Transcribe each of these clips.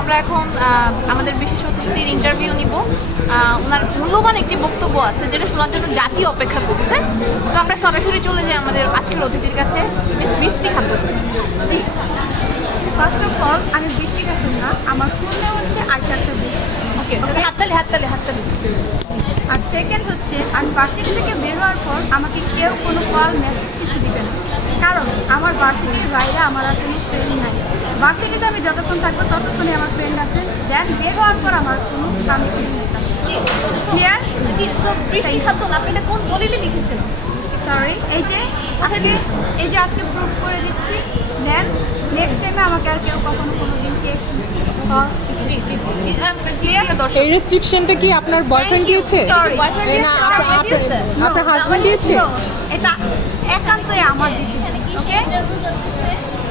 আমরা এখন আমাদের বিশেষ অতিথির ইন্টারভিউ নিব। ওনার মূল্যবান একটি বক্তব্য আছে যেটা শোনার জন্য জাতি অপেক্ষা করছে। তো আমরা সরাসরি চলে যাই আমাদের আজকের অতিথির কাছে, মিস বৃষ্টি খাতুন। জি, ফার্স্ট অফ অল আমি বৃষ্টি খাতুন না, আমার ফুল নাম হচ্ছে আয়শা আক্তার বৃষ্টি। ওকে, হাততালি হাততালি হাততালি। আর সেকেন্ড হচ্ছে আমি ভার্সিটি থেকে বের হওয়ার পর আমাকে কেউ কোনো কল মেসেজ কিছু দিবে না, কারণ আমার ভার্সিটির বাইরে আমার আর কোনো ফ্রেন্ড নাই। ভার্সিটিতে আমি যতক্ষণ থাকবো ততক্ষণই আমার ফ্রেন্ড আছে, দেন বের হওয়ার পর আমার কোনো কানেকশন নেই। জি, ক্লিয়ার? জি, সো বৃষ্টি খাতুন আপনি এটা কোন দলিলে লিখেছেন? সরি, এই যে আজকে প্রুভ করে দিচ্ছি, দেন নেক্সট টাইমে আমাকে আর কেউ কখনো কোনো দিন টেক্সট কল জি জি জি, প্রিয় দর্শক, এই রেস্ট্রিকশনটা কি আপনার বয়ফ্রেন্ড দিয়েছে? সরি, boyfriend না, দিয়েছে, জামাই দিয়েছে? আপনার হাজবেন্ড দিয়েছে? এটা একান্তই আমার ডিসিশন। ওকে,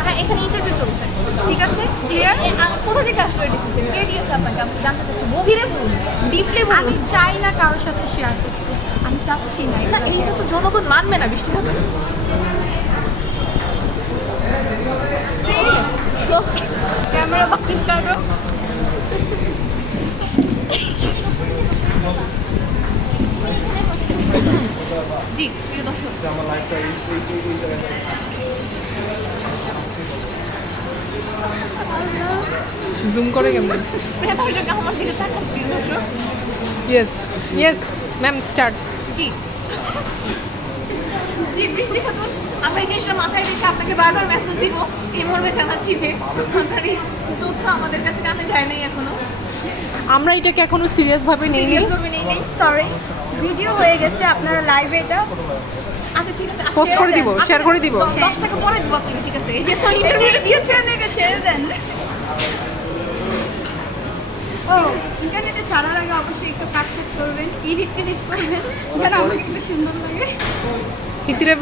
হ্যাঁ, এখানে ইন্টারভিউ চলছে। ঠিক আছে, জি, ক্লিয়ার? কোথা থেকে আসলো এই ডিসিশন? কে দিয়েছে আপনাকে? আমি জানতে চাচ্ছি, গভীরে বলুন, ডিপলি বলুন। আমি চাই না কারোর সাথে শেয়ার করতে, আমি চাচ্ছি না না, এইটা তো জনগণ মানবে না বৃষ্টি খাতুন। So, ক্যামেরা বন্ধ করো। জি, প্রিয় দর্শক, জুম করে কেমন? প্রিয় দর্শক আমার দিকে তাকান, প্রিয় দর্শক। Yes yes ma'am, start. জি, জি বৃষ্টি খাতুন, আমরা এই জিনিসটা মাথায় রেখে আপনাকে বারবার মেসেজ দিব। এই মর্মে জানাচ্ছি যে আপনার এই তথ্য আমাদের কাছে কানে যায় নাই এখনো। আমরা এটাকে এখনো সিরিয়াস ভাবে নেইনি। সিরিয়াস ভাবে নেই নেই। সরি, ভিডিও হয়ে গেছে, আপনারা লাইভে এটা আচ্ছা ঠিক আছে, Post করে দিব, share করে দিব। 10 টাকা পরে দিব আপনাকে, ঠিক আছে? এই যে তো ইন্টারভিউ দিয়েছে। ছেড়ে দেন। ও, ইন্টারনেটে ছাড়ার আগে অবশ্যই একটু কাটছেট করবেন, এডিট করবেন, যেন আমাকে একটু সুন্দর লাগে। ইতিরা